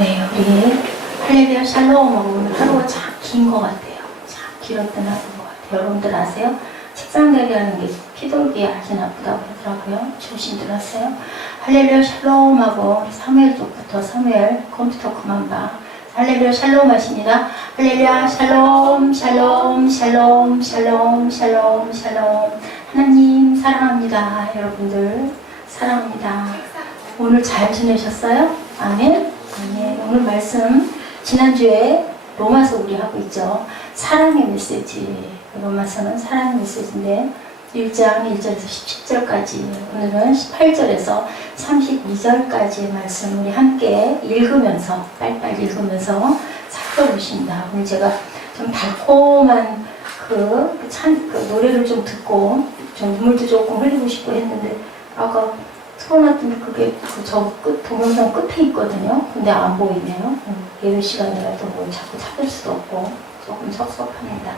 네, 우리 할렐루야 샬롬하고 오늘 하루가 참 긴 것 같아요. 참 길었던 하루인 것 같아요. 여러분들 아세요? 책상다리라는 게 피돌기에 아주 나쁘다고 하더라고요. 조심 들었어요? 할렐루야 샬롬하고 사무엘 쪽부터 사무엘 컴퓨터 그만 봐. 할렐루야 샬롬 하십니다. 할렐루야 샬롬 샬롬 샬롬 샬롬 샬롬 샬롬. 하나님 사랑합니다. 여러분들 사랑합니다. 오늘 잘 지내셨어요? 아멘? 아멘. 오늘 말씀 지난주에 로마서 우리 하고 있죠. 사랑의 메시지. 로마서는 사랑의 메시지인데 1장 1절에서 17절까지, 오늘은 18절에서 32절까지의 말씀 우리 함께 읽으면서 빨리빨리 읽으면서 살펴보십니다. 오늘 제가 좀 달콤한 그 노래를 좀 듣고 좀 눈물도 조금 흘리고 싶고 했는데 아까 틀어놨더니 그게 저 동영상 끝에 있거든요. 근데 안 보이네요. 예배 시간이라도 뭘 자꾸 찾을 수도 없고 조금 섭섭합니다.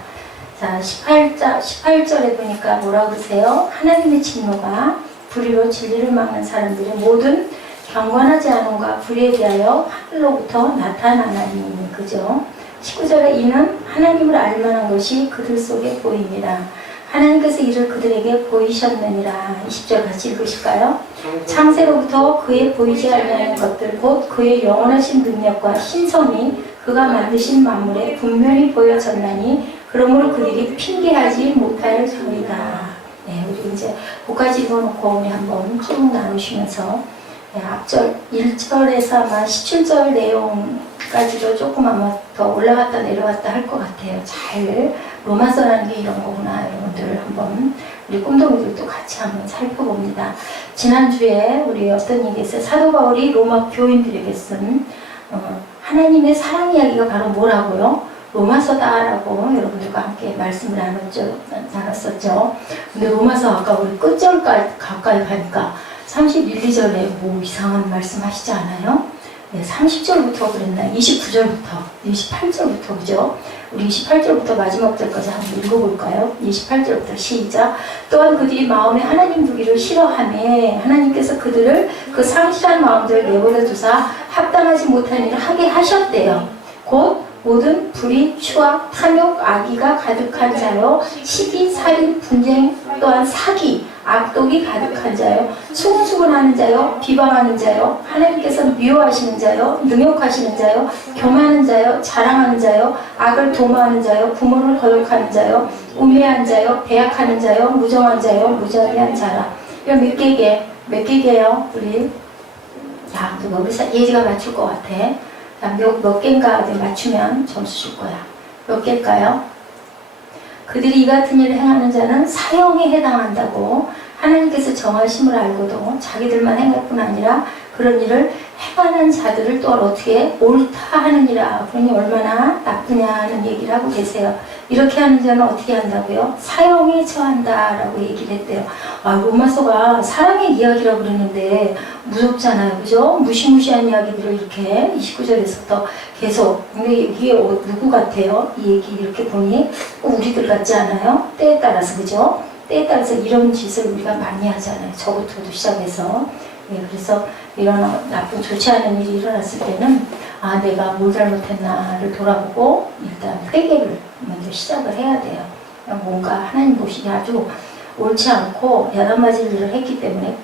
자, 18절에 보니까 뭐라고 그러세요? 하나님의 진노가 불의로 진리를 막는 사람들의 모든 경건하지 않음과 불의에 대하여 하늘로부터 나타나나니. 그죠? 19절에 이는 하나님을 알만한 것이 그들 속에 보입니다. 하나님께서 이를 그들에게 보이셨느니라. 20절 같이 읽으실까요? 창세로부터 그의 보이지 않는 것들 곧 그의 영원하신 능력과 신성이 그가 만드신 만물에 분명히 보여졌나니 그러므로 그들이 핑계하지 못할 터이다. 네, 우리 이제 그까지 읽어놓고 우리 한번 쭉 나누시면서 앞절 1절에서 아마 17절 내용까지도 조금 아마 더 올라갔다 내려갔다 할 것 같아요. 잘 로마서라는 게 이런 거구나. 여러분들 한번 우리 꿈동이들도 같이 한번 살펴봅니다. 지난주에 우리 어떤 얘기 했어요? 사도 바울이 로마 교인들에게 쓴 하나님의 사랑 이야기가 바로 뭐라고요? 로마서다라고 여러분들과 함께 말씀을 나눴었죠. 근데 로마서 아까 우리 끝절까지 가까이 가니까 31, 2절에 뭐 이상한 말씀 하시지 않아요? 네, 30절부터 그랬나? 29절부터, 28절부터, 그죠? 우리 28절부터 마지막 절까지 한번 읽어볼까요? 28절부터 시작. 또한 그들이 마음에 하나님 두기를 싫어하며 하나님께서 그들을 그 상실한 마음대로 내버려 두사 합당하지 못한 일을 하게 하셨대요. 곧 모든 불의, 추악, 탐욕, 악의가 가득한 자요, 시기, 살인, 분쟁, 또한 사기, 악독이 가득한 자요, 수군수군하는 자요, 비방하는 자요, 하나님께서 미워하시는 자요, 능욕하시는 자요, 교만하는 자요, 자랑하는 자요, 악을 도모하는 자요, 부모를 거역하는 자요, 우매한 자요, 배약하는 자요, 무정한 자요, 무자비한 자라. 이거 몇 개게요, 우리? 야, 누가 우리 예지가 맞출 것 같아. 몇 개인가 맞추면 점수 줄 거야. 몇 개일까요? 그들이 이 같은 일을 행하는 자는 사형에 해당한다고 하나님께서 정하심을 알고도 자기들만 행할 뿐 아니라 그런 일을 행하는 자들을 또한 어떻게 옳다 하느니라. 그러니 얼마나 나쁘냐는 얘기를 하고 계세요. 이렇게 하는 자는 어떻게 한다고요? 사형에 처한다라고 얘기를 했대요. 아, 로마서가 사랑의 이야기라고 그러는데 무섭잖아요. 그죠? 무시무시한 이야기들을 이렇게 29절에서부터 계속. 근데 이게 누구 같아요? 이 얘기 이렇게 보니 우리들 같지 않아요? 때에 따라서. 그죠? 때에 따라서 이런 짓을 우리가 많이 하잖아요. 저부터도 시작해서. 예, 그래서 이런 나쁜 좋지 않은 일이 일어났을 때는 아, 내가 뭘 잘못했나를 돌아보고 일단 회개를 먼저 시작을 해야 돼요. 뭔가 하나님 보시기에 아주 옳지 않고 야단맞을 일을 했기 때문에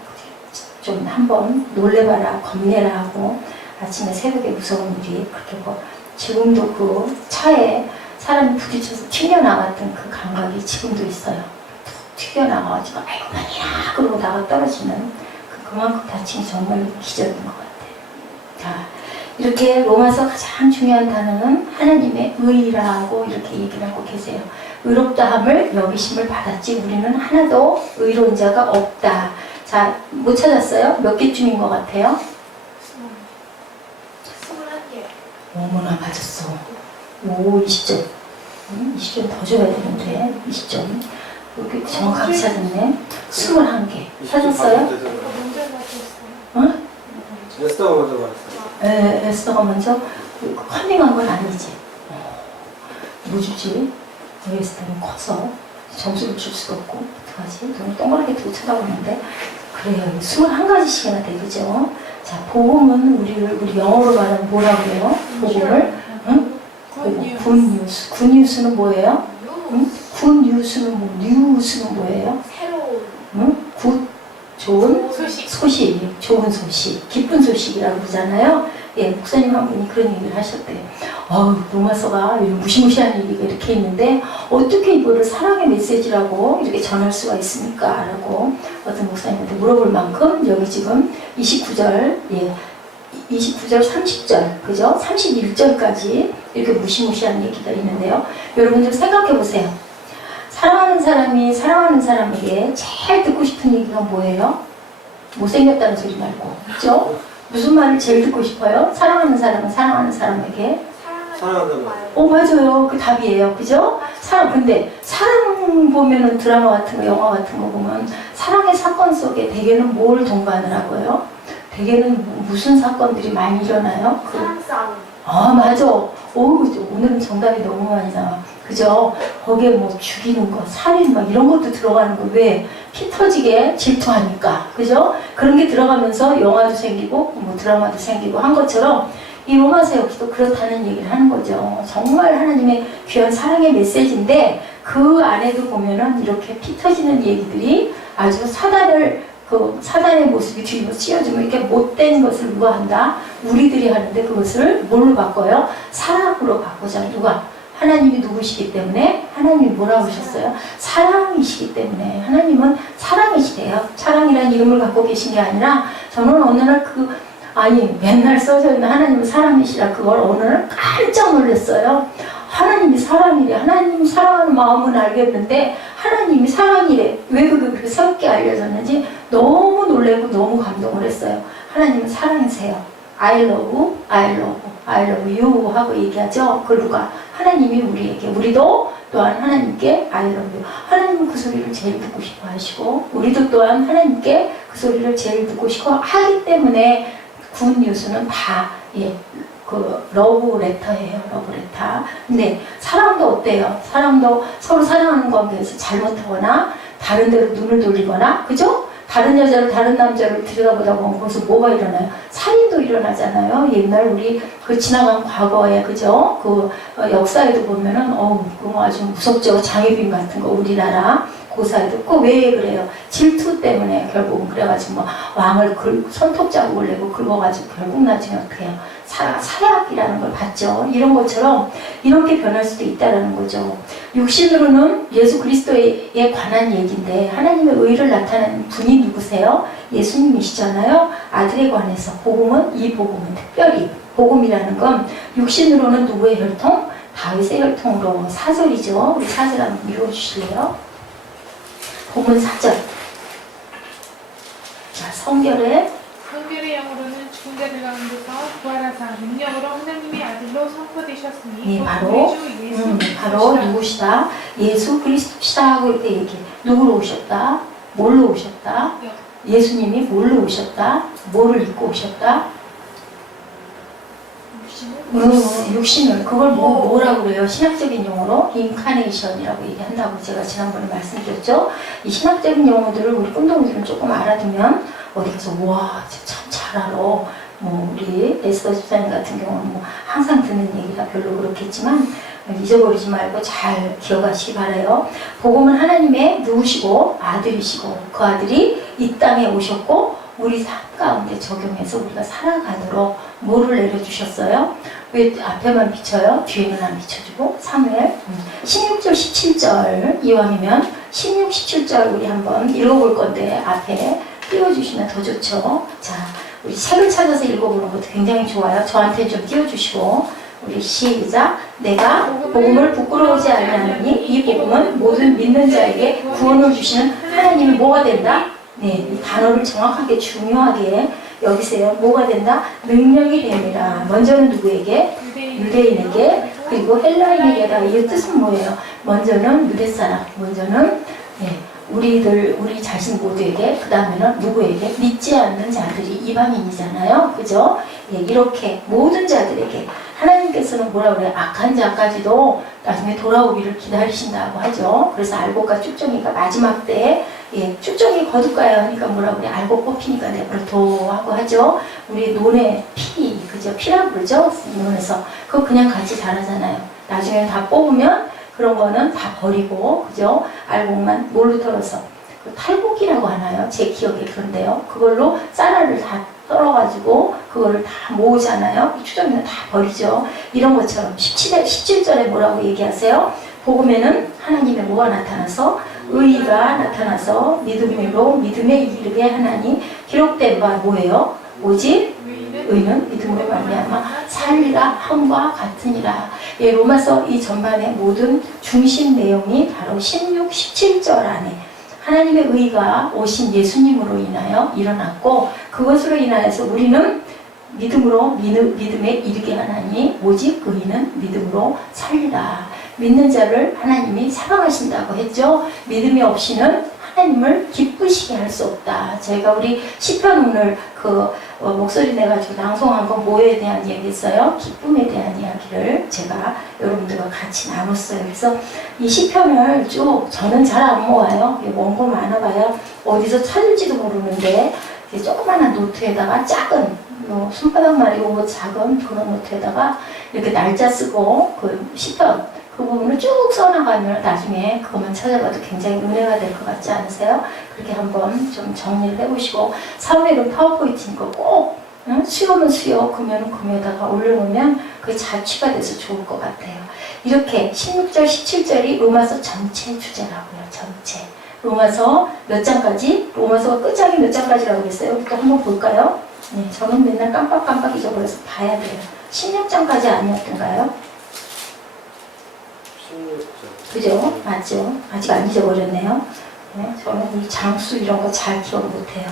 좀 한번 놀래봐라, 겁내라 하고 아침에 새벽에 무서운 일이 그렇게 뭐 지금도 그 차에 사람이 부딪혀서 튀겨나갔던 그 감각이 지금도 있어요. 툭 튀겨나가가지고 아이고 말이야 그러고 나가 떨어지는 그만큼 다친 게 정말 기적인 것 같아요. 자, 이렇게 로마서 가장 중요한 단어는 하나님의 의라고 이렇게 얘기를 하고 계세요. 의롭다함을 여기심을 받았지 우리는 하나도 의로운 자가 없다. 자, 못 찾았어요? 몇 개쯤인 것 같아요? 21개. 어머나 맞았어. 오, 20점. 20점 더 줘야 되는데 20점. 이렇게 정확하게 찾았네. 21개. 찾았어요? 어? 에스더가 먼저 말했어요. 에스더가 먼저 커밍한 건 아니지. 뭐 주지? 에스더는 커서 점수를 줄 수도 없고 어떡하지? 너무 동그랗게 두고 쳐다보는데 그래요. 21가지씩이나 돼. 그죠? 자, 복음은 우리 영어로 말하면 뭐라고 해요? 복음을? 응? 굿뉴스. 굿뉴스는 뭐예요? 응? 굿뉴스는 뭐, 뉴스는 뭐예요? 새로운 응? 굿, 좋은 소식. 좋은 소식, 기쁜 소식이라고 그러잖아요. 예, 목사님 한 분이 그런 얘기를 하셨대요. 로마서가 무시무시한 얘기가 이렇게 있는데 어떻게 이거를 사랑의 메시지라고 이렇게 전할 수가 있습니까? 라고 어떤 목사님한테 물어볼 만큼 여기 지금 29절, 예, 29절, 30절, 그죠? 31절까지 이렇게 무시무시한 얘기가 있는데요. 여러분 좀 생각해 보세요. 사랑하는 사람이 사랑하는 사람에게 제일 듣고 싶은 얘기가 뭐예요? 못생겼다는 소리 말고, 그죠? 무슨 말을 제일 듣고 싶어요? 사랑하는 사람은 사랑하는 사람에게 사랑한다는 말. 맞아요. 그 답이에요. 그죠? 근데 사랑 보면은 드라마 같은 거, 영화 같은 거 보면 사랑의 사건 속에 대개는 뭘 동반을 하고요? 대개는 무슨 사건들이 많이 일어나요? 사랑 싸움. 맞아. 오늘은 정답이 너무 많이 나와. 그죠? 거기에 뭐 죽이는 거, 살인 막 이런 것도 들어가는 거. 왜? 피 터지게 질투하니까. 그죠? 그런 게 들어가면서 영화도 생기고 뭐 드라마도 생기고 한 것처럼 이 로마서 역시도 그렇다는 얘기를 하는 거죠. 정말 하나님의 귀한 사랑의 메시지인데 그 안에도 보면은 이렇게 피 터지는 얘기들이 아주 사단의 모습이 뒤집어 씌워지면 이렇게 못된 것을 누가 한다? 우리들이 하는데 그것을 뭘로 바꿔요? 사랑으로 바꾸자. 누가? 하나님이 누구시기 때문에 하나님이 뭐라고 하셨어요? 사랑이시기 때문에 하나님은 사랑이시래요. 사랑이라는 이름을 갖고 계신 게 아니라 저는 어느 날 맨날 써져 있는 하나님은 사랑이시라 그걸 어느 날 깜짝 놀랐어요. 하나님이 사랑이래. 하나님이 사랑하는 마음은 알겠는데 하나님이 사랑이래. 왜 그렇게 새롭게 알려졌는지 너무 놀라고 너무 감동을 했어요. 하나님은 사랑이세요. I love, I love, I love you 하고 얘기하죠. 그 누가? 하나님이 우리에게, 우리도 또한 하나님께 I love you. 하나님은 그 소리를 제일 듣고 싶어 하시고 우리도 또한 하나님께 그 소리를 제일 듣고 싶어 하기 때문에 굿뉴스는 다 러브 레터예요. 러브 레터. 근데 사랑도 어때요? 사랑도 서로 사랑하는 관계에서 잘못하거나 다른 데로 눈을 돌리거나, 그죠? 다른 여자를 다른 남자를 들여다보다 보면 거기서 뭐가 일어나요? 살인도 일어나잖아요. 옛날 우리 그 지나간 과거에, 그죠? 역사에도 보면은 그거 아주 무섭죠. 장애빈 같은 거 우리나라 고사에도 왜 그래요? 질투 때문에 결국은 그래가지고 뭐 왕을 손톱 자국을 내고 긁어가지고 결국 나중에 어떻게 해요? 사약이라는 걸 봤죠. 이런 것처럼 이렇게 변할 수도 있다는 거죠. 육신으로는 예수 그리스도에 관한 얘기인데 하나님의 의를 나타내는 분이 누구세요? 예수님이시잖아요. 아들에 관해서 이 복음은 특별히 복음이라는 건 육신으로는 누구의 혈통? 다윗의 혈통으로 4절이죠. 우리 4절 한번 읽어주실래요? 복음 4절. 자, 성결의 영으로는 죽은 자들 가운데서 부활하사 능력으로 하나님의 아들로 선포되셨으니 네, 곧 바로 누구시다? 예수 그리스도시다 하고 이렇게 얘기해. 누구로 오셨다? 뭘로 오셨다? 예수님이 뭘로 오셨다? 뭐를 입고 오셨다? 육신을. 그걸 뭐라고 그래요? 신학적인 용어로 인카네이션이라고 얘기한다고 제가 지난번에 말씀드렸죠. 이 신학적인 용어들을 우리 꿈동이들은 조금 알아두면 어디 가서 참 잘 알아. 우리 에스더 집사님 같은 경우는 항상 듣는 얘기가 별로 그렇겠지만 잊어버리지 말고 잘 기억하시기 바라요. 복음은 하나님의 누구시고 아들이시고 그 아들이 이 땅에 오셨고 우리 삶 가운데 적용해서 우리가 살아가도록 뭐를 내려주셨어요? 왜 앞에만 비춰요? 뒤에는 안 비춰주고? 사무엘 16절 17절 이왕이면 16, 17절 우리 한번 읽어볼 건데 앞에 띄워주시면 더 좋죠. 자, 우리 책을 찾아서 읽어보는 것도 굉장히 좋아요. 저한테 좀 띄워주시고 우리 시작. 내가 복음을 부끄러우지 아니하노니 이 복음은 모든 믿는 자에게 구원을 주시는 하나님이 뭐가 된다? 네, 이 단어를 정확하게 중요하게 여기세요. 뭐가 된다? 능력이 됩니다. 먼저는 누구에게? 유대인에게, 그리고 헬라인에게다. 이 뜻은 뭐예요? 먼저는 유대 사람, 먼저는 우리 자신 모두에게, 그 다음에는 누구에게? 믿지 않는 자들이 이방인이잖아요. 그죠? 이렇게 모든 자들에게 하나님께서는 뭐라 그래요? 악한 자까지도 나중에 돌아오기를 기다리신다고 하죠. 그래서 알곡과 쭉정이가 마지막 때에 쭉정이 거둘까요? 하니까 뭐라 그래? 알곡 뽑히니까 내버려둬 하고 하죠. 우리 논의 피, 그죠? 피라고 그러죠? 논에서. 그거 그냥 같이 자라잖아요. 나중에 다 뽑으면 그런 거는 다 버리고, 그죠? 알곡만 뭘로 털어서. 그 탈곡이라고 하나요? 제 기억에 그런데요. 그걸로 쌀알을 다 썰어가지고 그거를 다 모으잖아요. 이 추정이는 다 버리죠. 이런 것처럼 17절에 뭐라고 얘기하세요? 복음에는 하나님의 뭐가 나타나서 의의가 나타나서 믿음으로 믿음에 이르게 하나니 기록된 바 뭐예요? 오직 의는 믿음으로 말미암아 살리라 함과 같으니라. 예, 로마서 이 전반의 모든 중심 내용이 바로 16, 17절 안에 하나님의 의가 오신 예수님으로 인하여 일어났고 그것으로 인하여서 우리는 믿음으로 믿음에 이르게 하나니 오직 의인은 믿음으로 살리라. 믿는 자를 하나님이 사랑하신다고 했죠. 믿음이 없이는 하나님을 기쁘시게 할 수 없다. 저희가 우리 시편 오늘 목소리 내가지고 낭송한 건 뭐에 대한 얘기였어요? 기쁨에 대한 이야기를 제가 여러분들과 같이 나눴어요. 그래서 이 시편을 쭉 저는 잘 안 모아요. 원고 많아봐야 어디서 찾을지도 모르는데 조그마한 노트에다가 작은 손바닥만이고 작은 그런 노트에다가 이렇게 날짜 쓰고 그 시편 그 부분을 쭉 써나가면 나중에 그것만 찾아봐도 굉장히 은혜가 될 것 같지 않으세요? 그렇게 한번 좀 정리를 해보시고 사회는 파워포인트니까 꼭 수요는 수요, 금요는 금요에다가 올려놓으면 그게 자취가 돼서 좋을 것 같아요. 이렇게 16절, 17절이 로마서 전체 주제라고요. 전체. 로마서 몇 장까지? 로마서가 끝장이 몇 장까지라고 그랬어요? 또 한번 볼까요? 네, 저는 맨날 깜빡깜빡 잊어버려서 봐야 돼요. 16장까지 아니었던가요? 16절. 그죠? 맞죠? 아직 안 잊어버렸네요. 네, 저는 이 장수 이런 거 잘 기억 못해요.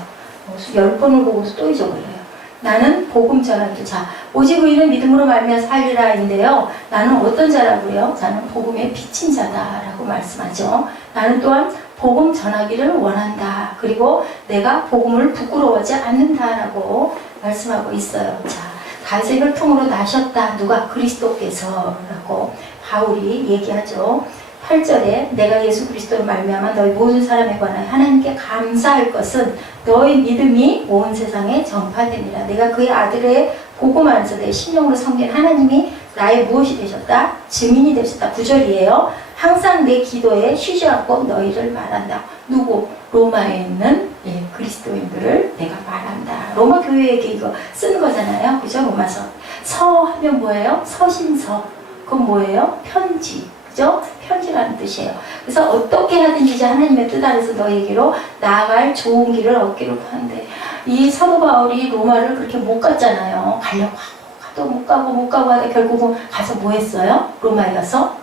10번을 보고서 또 잊어버려요. 나는 복음 전하기. 자, 오직 의인은 믿음으로 말미암아 살리라인데요. 나는 어떤 자라고요? 나는 복음에 비친 자다라고 말씀하죠. 나는 또한 복음 전하기를 원한다. 그리고 내가 복음을 부끄러워하지 않는다라고 말씀하고 있어요. 자, 다윗의 혈통으로 나셨다. 누가? 그리스도께서라고 바울이 얘기하죠. 8절에 내가 예수 그리스도로 말미암아 너희 모든 사람에 관하여 하나님께 감사할 것은 너희 믿음이 온 세상에 전파되니라. 내가 그의 아들의 복음 안에서 내 심령으로 섬긴 하나님이 나의 무엇이 되셨다? 증인이 되셨다. 9절이에요. 항상 내 기도에 쉬지 않고 너희를 말한다. 누구? 로마에 있는 그리스도인들을 내가 말한다. 로마 교회에게 이거 쓰는 거잖아요. 그죠? 로마서. 서 하면 뭐예요? 서신서. 그건 뭐예요? 편지. 그죠? 편지라는 뜻이에요. 그래서 어떻게 하든지 하나님의 뜻 안에서 너에게로 나아갈 좋은 길을 얻기를 하는데 이 사도 바울이 로마를 그렇게 못 갔잖아요. 가려고 하고 못 가고 하다 결국은 가서 뭐 했어요? 로마에 가서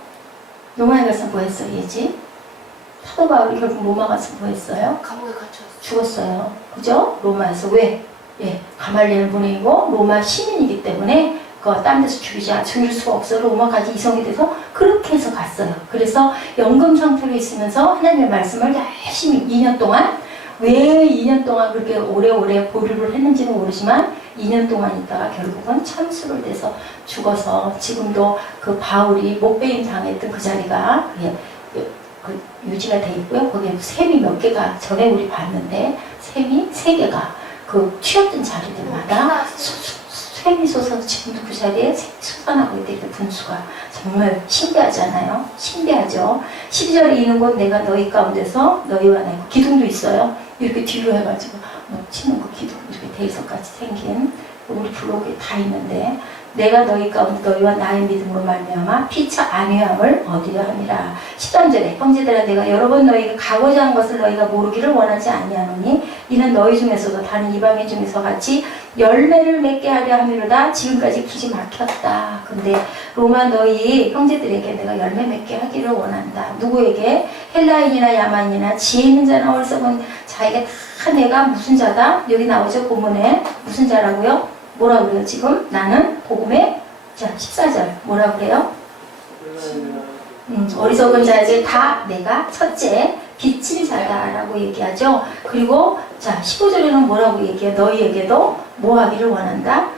뭐 했어 얘지? 사도 바울이 결국 로마 가서 뭐 했어요? 감옥에 갇혔어요. 죽었어요. 그죠? 로마에서 왜? 가말리엘 보내고 로마 시민이기 때문에 딴 데서 죽일 수가 없어. 로마까지 이송이 돼서 그렇게 해서 갔어요. 그래서 연금 상태로 있으면서 하나님의 말씀을 열심히 2년 동안 왜 2년 동안 그렇게 오래오래 보류를 했는지는 모르지만 2년 동안 있다가 결국은 참수를 돼서 죽어서 지금도 그 바울이 목베임 당했던 그 자리가 유지가 돼 있고요. 거기에 샘이 몇 개가 전에 우리 봤는데 샘이 3개가 그 튀었던 자리들마다 샘이 솟아서 지금도 그 자리에 솟아나고 있대. 분수가 정말 신기하잖아요. 신기하죠. 12절에 이는 곧 내가 너희 가운데서 너희와 나 기둥도 있어요. 이렇게 뒤로 해가지고 치는 거 기둥 이렇게 대리석같이 생긴 우리 블록에 다 있는데 내가 너희 가운데 너희와 나의 믿음으로 말미암아 피차 안위함을 얻으려 함이라. 13절에 형제들아 내가 여러 번 너희가 가고자 한 것을 너희가 모르기를 원하지 아니하노니 이는 너희 중에서도 다른 이방인 중에서 같이 열매를 맺게 하려 함이로다. 지금까지 길이 막혔다. 근데 로마 너희 형제들에게 내가 열매 맺게 하기를 원한다. 누구에게? 헬라인이나 야만이나 지혜 있는 자나 어리석은 자에게 다 내가 무슨 자다? 여기 나오죠 본문에. 무슨 자라고요? 뭐라 그래요 지금? 나는 복음의 자 14절 뭐라 그래요? 어리석은 자에게 다 내가 첫째 빛인 자다라고 얘기하죠. 그리고 자 15절에는 뭐라고 얘기해요? 너희에게도 뭐 하기를 원한다?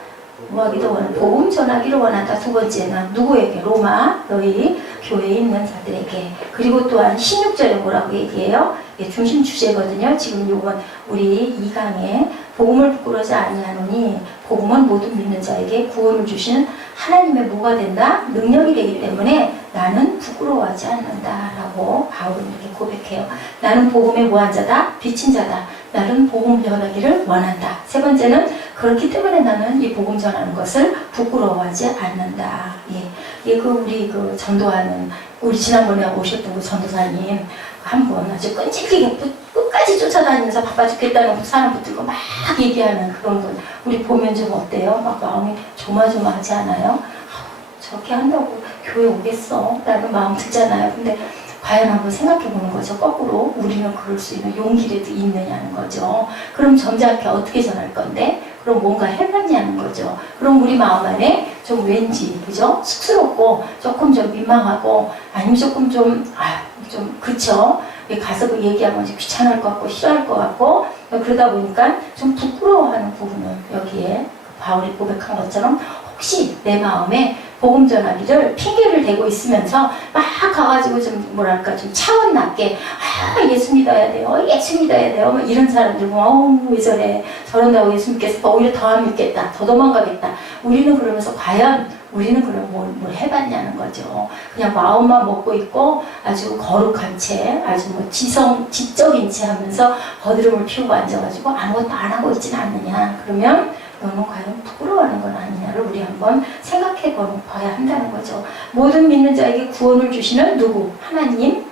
뭐 하기도 원한다. 복음 전하기를 원한다. 두 번째는 누구에게? 로마 너희 교회에 있는 자들에게. 그리고 또한 16절에 뭐라고 얘기해요? 예, 중심 주제거든요. 지금 요건 우리 2강에 복음을 부끄러워하지 아니하노니 복음은 모든 믿는 자에게 구원을 주시는 하나님의 뭐가 된다? 능력이 되기 때문에 나는 부끄러워하지 않는다라고 바울은 이렇게 고백해요. 나는 복음에 뭐한 자다? 비친 자다. 나는 복음 전하기를 원한다. 세 번째는 그렇기 때문에 나는 이 복음 전하는 것을 부끄러워하지 않는다. 예, 우리 전도하는 우리 지난번에 오셨던 그 전도사님 한번 아주 끈질기게 끝까지 쫓아다니면서 바빠 죽겠다는 사람 붙들고 막 얘기하는 그런 분 우리 보면 좀 어때요? 막 마음이 조마조마하지 않아요? 저렇게 한다고 교회 오겠어? 라는 마음 들잖아요. 근데 과연 한번 생각해 보는 거죠. 거꾸로 우리는 그럴 수 있는 용기라도 있느냐는 거죠. 그럼 점잖게 어떻게 전할 건데? 그럼 뭔가 해봤냐는 거죠. 그럼 우리 마음 안에 좀 왠지 그죠? 쑥스럽고 조금 좀 민망하고 아니면 조금 좀 그쵸? 가서 그 얘기하면 귀찮을 것 같고 싫어할 것 같고 그러다 보니까 좀 부끄러워하는 부분은 여기에 바울이 고백한 것처럼 혹시 내 마음에 복음 전하기를 핑계를 대고 있으면서 막 가가지고 좀 뭐랄까 좀 차원 낮게 예수 믿어야 돼요, 예수 믿어야 돼요 막 이런 사람들 보면 왜 저래 저런다고 예수 믿겠어 오히려 더 안 믿겠다 더 도망가겠다. 우리는 그러면서 과연 우리는 그럼 뭘 해봤냐는 거죠. 그냥 마음만 먹고 있고 아주 거룩한 채 아주 뭐 지적인 채 하면서 거드름을 피우고 앉아가지고 아무것도 안 하고 있지는 않느냐. 그러면 너는 과연 부끄러워하는 건 아니냐를 우리 한번 생각해 봐야 한다는 거죠. 모든 믿는 자에게 구원을 주시는 누구? 하나님의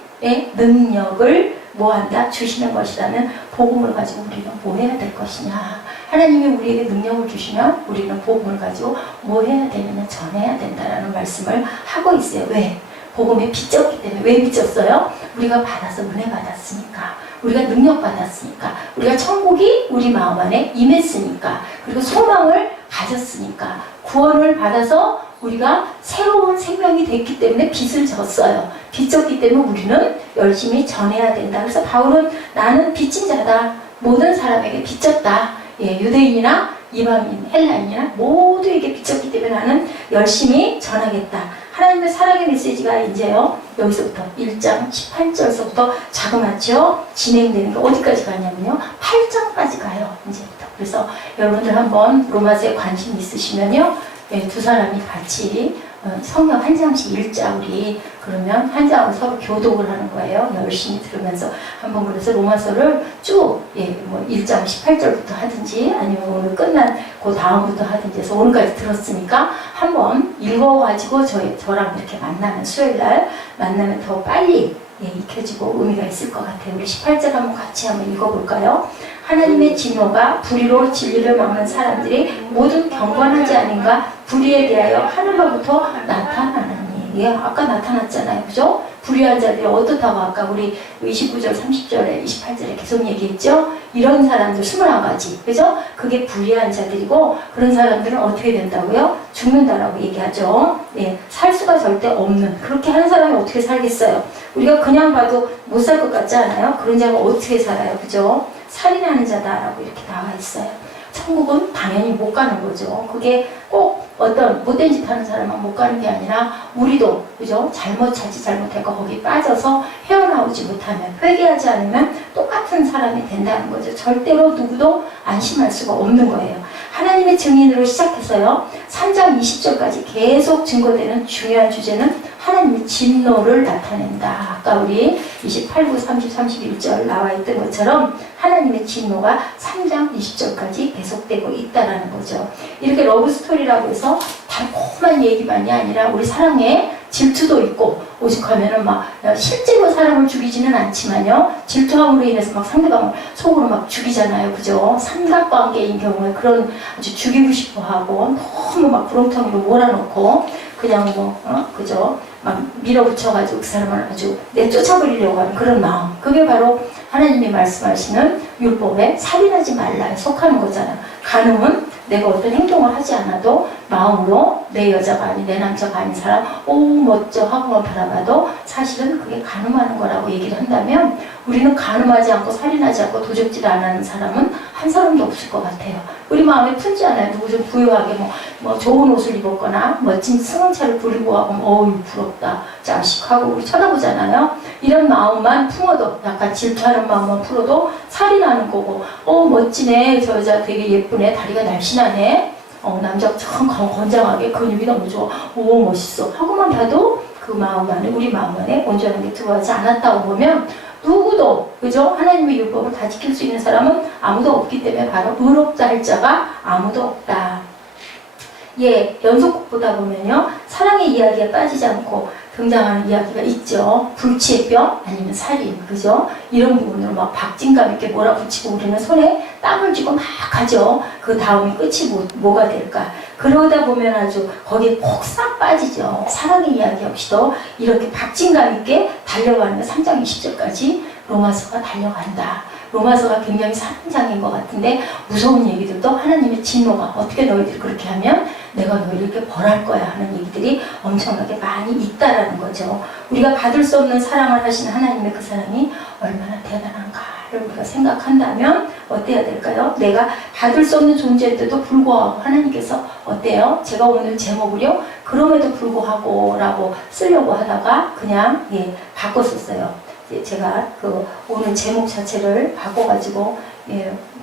능력을 뭐한다? 주시는 것이라면 복음을 가지고 우리는 뭐 해야 될 것이냐. 하나님이 우리에게 능력을 주시면 우리는 복음을 가지고 뭐 해야 되느냐 전해야 된다라는 말씀을 하고 있어요. 왜? 복음에 빚졌기 때문에. 왜 빚졌어요? 우리가 받아서 은혜 받았으니까. 우리가 능력 받았으니까. 우리가 천국이 우리 마음 안에 임했으니까. 그리고 소망을 가졌으니까. 구원을 받아서 우리가 새로운 생명이 됐기 때문에 빚을 졌어요. 빚졌기 때문에 우리는 열심히 전해야 된다. 그래서 바울은 나는 빚진 자다. 모든 사람에게 빚졌다. 예, 유대인이나 이방인, 헬라인이나 모두에게 빚졌기 때문에 나는 열심히 전하겠다. 하나님의 사랑의 메시지가 이제요, 여기서부터 1장 18절서부터 자그마치요 진행되는 게 어디까지 가냐면요, 8장까지 가요, 이제부터. 그래서 여러분들 한번 로마서에 관심 있으시면요, 예, 두 사람이 같이 성경 한 장씩 읽자 우리. 그러면 한 장을 서로 교독을 하는 거예요. 열심히 들으면서 한번. 그래서 로마서를 쭉 뭐 1장 18절부터 하든지 아니면 오늘 끝난 그 다음부터 하든지 해서 오늘까지 들었으니까 한번 읽어가지고 저랑 이렇게 만나면 수요일날 만나면 더 빨리 익혀지고 의미가 있을 것 같아요. 우리 18절 한번 같이 한번 읽어볼까요? 하나님의 진노가 불의로 진리를 막는 사람들이 모두 경건하지 않은가? 불의에 대하여 하늘로부터 나타나느니. 예, 아까 나타났잖아요. 그죠? 불의한 자들이 어떻다고 아까 우리 29절, 30절에, 28절에 계속 얘기했죠? 이런 사람들 21가지. 그죠? 그게 불의한 자들이고, 그런 사람들은 어떻게 된다고요? 죽는다라고 얘기하죠. 예, 살 수가 절대 없는. 그렇게 하는 사람이 어떻게 살겠어요? 우리가 그냥 봐도 못 살 것 같지 않아요? 그런 자가 어떻게 살아요? 그죠? 살인하는 자다라고 이렇게 나와 있어요. 천국은 당연히 못 가는 거죠. 그게 꼭 어떤 못된 짓 하는 사람만 못 가는 게 아니라 우리도 그죠? 잘못했고 거기 빠져서 헤어나오지 못하면, 회개하지 않으면 똑같은 사람이 된다는 거죠. 절대로 누구도 안심할 수가 없는 거예요. 하나님의 증인으로 시작해서요 3장 20절까지 계속 증거되는 중요한 주제는 하나님의 진노를 나타낸다. 아까 우리 28, 9, 30, 31절 나와 있던 것처럼 하나님의 진노가 3장 20절까지 계속되고 있다라는 거죠. 이렇게 러브스토리라고 해서 달콤한 얘기만이 아니라 우리 사랑에 질투도 있고, 오죽하면은 막 실제로 사람을 죽이지는 않지만요, 질투함으로 인해서 막 상대방을 속으로 막 죽이잖아요. 그죠? 삼각관계인 경우에 그런 아주 죽이고 싶어 하고 너무 막 구렁텅이로 몰아놓고 그냥 그죠? 막 밀어붙여가지고 그 사람을 아주 내쫓아버리려고 하는 그런 마음. 그게 바로 하나님이 말씀하시는 율법에 살인하지 말라에 속하는 거잖아요. 간음은 내가 어떤 행동을 하지 않아도 마음으로 내 여자가 아닌 내 남자가 아닌 사람 오 멋져 하고만 바라봐도 사실은 그게 간음하는 거라고 얘기를 한다면 우리는 간음하지 않고 살인하지 않고 도적질 안 하는 사람은 한 사람도 없을 것 같아요. 우리 마음에 품지 않아요. 누구 좀 부유하게 뭐 좋은 옷을 입었거나 멋진 승용차를 부리고 가면 어우 부럽다 자식 하고 우리 쳐다보잖아요. 이런 마음만 품어도 약간 질투하는 마음만 풀어도 살인하는 거고 멋지네 저 여자 되게 예쁘네 다리가 날씬하네 남자가 참 건장하게 근육이 너무 좋아 오 멋있어 하고만 봐도 그 마음 안에 우리 마음 안에 온전한 게 들어가지 않았다고 보면 누구도 그죠? 하나님의 율법을 다 지킬 수 있는 사람은 아무도 없기 때문에 바로 의롭다 할 자가 아무도 없다. 예, 연속곡 보다 보면요 사랑의 이야기에 빠지지 않고 등장하는 이야기가 있죠. 불치병 아니면 살인 그죠? 이런 부분으로 막 박진감 있게 몰아붙이고 우리는 손에 땀을 쥐고 막 하죠. 그 다음이 끝이 뭐가 될까? 그러다 보면 아주 거기에 폭삭 빠지죠. 사랑의 이야기 없이도 이렇게 박진감 있게 달려가는 3장 20절까지 로마서가 달려간다. 로마서가 굉장히 사랑장인 것 같은데 무서운 얘기들도 하나님의 진노가 어떻게 너희들이 그렇게 하면 내가 너희를 이렇게 벌할 거야 하는 얘기들이 엄청나게 많이 있다라는 거죠. 우리가 받을 수 없는 사랑을 하시는 하나님의 그 사랑이 얼마나 대단한가를 우리가 생각한다면 어때야 될까요? 내가 받을 수 없는 존재인데도 불구하고 하나님께서 어때요? 제가 오늘 제목을요 그럼에도 불구하고 라고 쓰려고 하다가 그냥 바꿨었어요. 제가 그 오늘 제목 자체를 바꿔가지고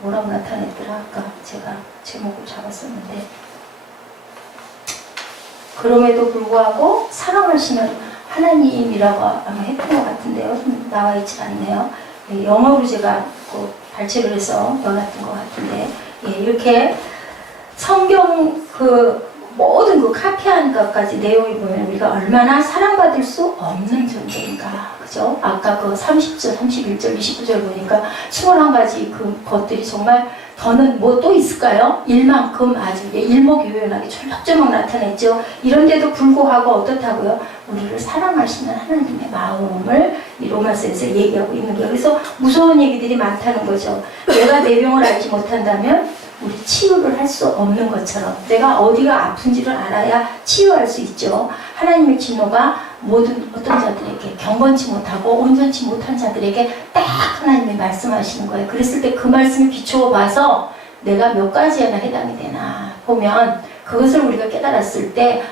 뭐라고 나타냈더라 아까 제가 제목을 잡았었는데 그럼에도 불구하고 사랑하시는 하나님이라고 아마 했던 것 같은데요. 나와 있지 않네요. 영어로 제가 그 발췌를 해서 넣어놨던 것 같은데 이렇게 성경 그 모든 그 카피한 것까지 내용을 보면 우리가 얼마나 사랑받을 수 없는 존재인가 그죠? 아까 그 30절, 31절, 29절 보니까 21가지 그 것들이 정말 더는 뭐 또 있을까요? 일만큼 아주 일목요연하게 철럭철럭 나타냈죠. 이런데도 불구하고 어떻다고요? 우리를 사랑하시는 하나님의 마음을 이 로마서에서 얘기하고 있는 거예요. 그래서 무서운 얘기들이 많다는 거죠. 내가 내 병을 알지 못한다면 우리 치유를 할 수 없는 것처럼 내가 어디가 아픈지를 알아야 치유할 수 있죠. 하나님의 진노가 모든 어떤 자들에게 경건치 못하고 온전치 못한 자들에게 딱 하나님이 말씀하시는 거예요. 그랬을 때 그 말씀을 비추어 봐서 내가 몇 가지에나 해당이 되나 보면 그것을 우리가 깨달았을 때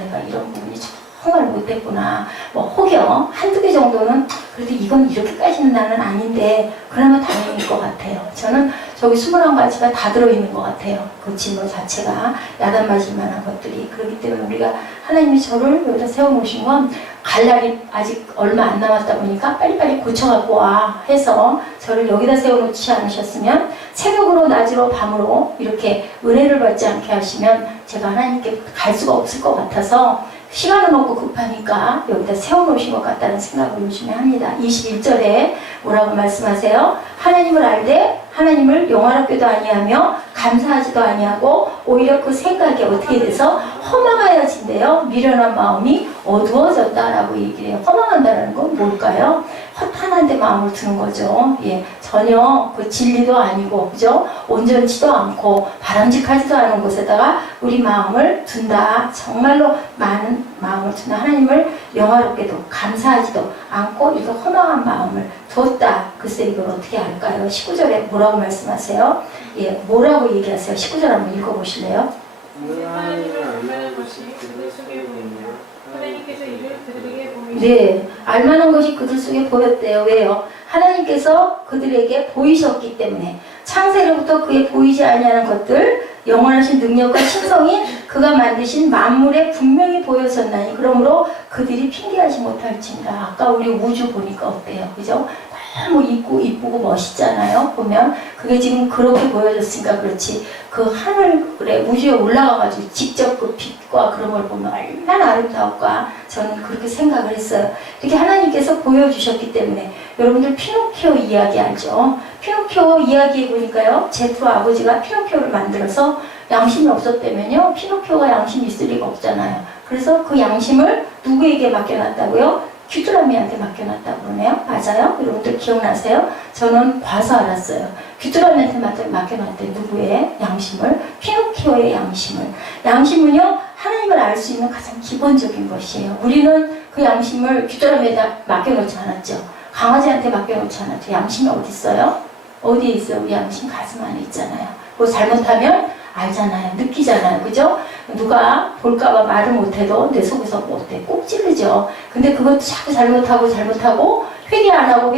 내가 이런 부분이 정말 못했구나. 혹여 한두 개 정도는 그래도 이건 이렇게까지는 나는 아닌데 그나마 다행일 것 같아요. 저는 저기 21가지가 다 들어있는 것 같아요. 그 진로 자체가 야단 맞을 만한 것들이. 그렇기 때문에 우리가 하나님이 저를 여기다 세워놓으신 건 갈 날이 아직 얼마 안 남았다 보니까 빨리빨리 고쳐갖고 와 해서 저를 여기다 세워놓지 않으셨으면 새벽으로 낮으로 밤으로 이렇게 은혜를 받지 않게 하시면 제가 하나님께 갈 수가 없을 것 같아서 시간은 없고 급하니까 여기다 세워놓으신 것 같다는 생각을 요즘에 합니다. 21절에 뭐라고 말씀하세요? 하나님을 알되 하나님을 영화롭게도 아니하며 감사하지도 아니하고 오히려 그 생각이 어떻게 돼서 허망하여진대요. 미련한 마음이 어두워졌다라고 얘기를 해요. 허망한다는 건 뭘까요? 허탄한 데 마음을 두는 거죠. 전혀 그 진리도 아니고 그죠? 온전치도 않고 바람직하지도 않은 곳에다가 우리 마음을 둔다. 정말로 많은 마음을 둔다. 하나님을 영화롭게도 감사하지도 않고 이거 허망한 마음을 뒀다. 글쎄 이걸 어떻게 할까요? 19절에 뭐라고 말씀하세요? 뭐라고 얘기하세요? 19절 한번 읽어보실래요? 하나님을 알만한 것이 그들 속에 보이며 하나님께서 이를 그들에게 보이시고 네, 알만한 것이 그들 속에 보였대요. 왜요? 하나님께서 그들에게 보이셨기 때문에 창세로부터 그에 보이지 아니하는 것들 영원하신 능력과 신성인 그가 만드신 만물에 분명히 보여졌나니 그러므로 그들이 핑계하지 못할지니라. 아까 우리 우주 보니까 어때요? 그죠? 너무 이쁘고 멋있잖아요. 보면 그게 지금 그렇게 보여졌으니까 그렇지 그 하늘에 우주에 올라가가지고 직접 그 빛과 그런 걸 보면 얼마나 아름다울까 저는 그렇게 생각을 했어요. 이렇게 하나님께서 보여주셨기 때문에 여러분들 피노키오 이야기 알죠? 피노키오 이야기에 보니까요 제프로 아버지가 피노키오를 만들어서 양심이 없었다면요 피노키오가 양심이 있을 리가 없잖아요. 그래서 그 양심을 누구에게 맡겨놨다고요? 귀뚜라미한테 맡겨놨다고 그러네요. 맞아요? 여러분들 기억나세요? 저는 봐서 알았어요. 귀뚜라미한테 맡겨놨대. 누구의 양심을? 피노키오의 양심을. 양심은요, 하나님을 알 수 있는 가장 기본적인 것이에요. 우리는 그 양심을 귀뚜라미에다 맡겨놓지 않았죠. 강아지한테 맡겨놓지 않았죠. 양심이 어디 있어요? 어디에 있어요? 우리 양심 가슴 안에 있잖아요. 그거 잘못하면 알잖아요. 느끼잖아요. 그죠? 누가 볼까봐 말을 못해도 내 속에서 못해. 꼭 찌르죠. 근데 그것도 자꾸 잘못하고 회개 안 하고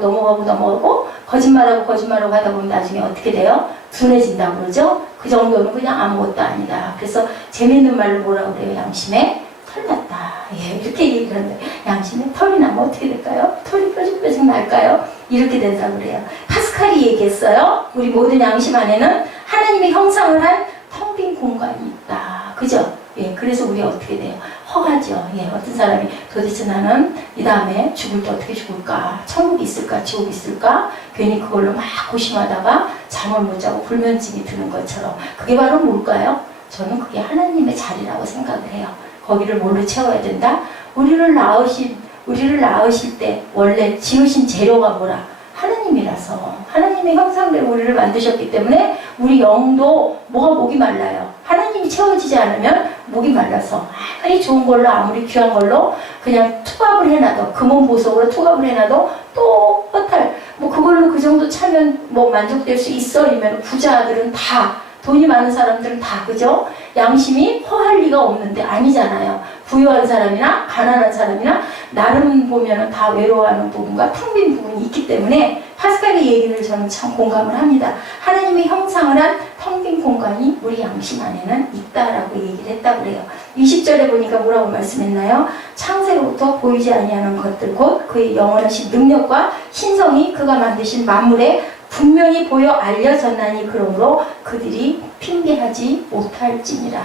넘어가고 거짓말하고 하다 보면 나중에 어떻게 돼요? 둔해진다고 그러죠? 그 정도는 그냥 아무것도 아니다. 그래서 재밌는 말로 뭐라고 그래요? 양심에 털 났다. 예, 이렇게 얘기하는데 양심에 털이 나면 어떻게 될까요? 털이 뾰족뾰족 날까요? 이렇게 된다고 그래요. 파스칼이 얘기했어요. 우리 모든 양심 안에는 하나님의 형상을 한 텅 빈 공간이 있다. 그죠? 예, 그래서 우리 어떻게 돼요? 허하죠. 예, 어떤 사람이 도대체 나는 이 다음에 죽을 때 어떻게 죽을까? 천국이 있을까? 지옥이 있을까? 괜히 그걸로 막 고심하다가 잠을 못 자고 불면증이 드는 것처럼. 그게 바로 뭘까요? 저는 그게 하나님의 자리라고 생각을 해요. 거기를 뭘로 채워야 된다? 우리를 낳으실 때 원래 지으신 재료가 뭐라? 하나님이라서 하나님의 형상대로 우리를 만드셨기 때문에 우리 영도 목이 말라요. 하나님이 채워지지 않으면 목이 말라서 아무리 좋은 걸로 아무리 귀한 걸로 그냥 투갑을 해놔도 금은 보석으로 투갑을 해놔도 또 허탈 그걸로 그 정도 차면 만족될 수 있어. 이면 부자들은 다 돈이 많은 사람들은 다 그죠? 양심이 허할 리가 없는데 아니잖아요. 부유한 사람이나 가난한 사람이나 나름 보면은 다 외로워하는 부분과 텅 빈 부분이 있기 때문에 파스칼의 얘기를 저는 참 공감을 합니다. 하나님의 형상을 한 텅 빈 공간이 우리 양심 안에는 있다라고 얘기를 했다고 그래요. 20절에 보니까 뭐라고 말씀했나요? 창세로부터 보이지 아니하는 것들 곧 그의 영원하신 능력과 신성이 그가 만드신 만물에 분명히 보여 알려졌나니 그러므로 그들이 핑계하지 못할지니라.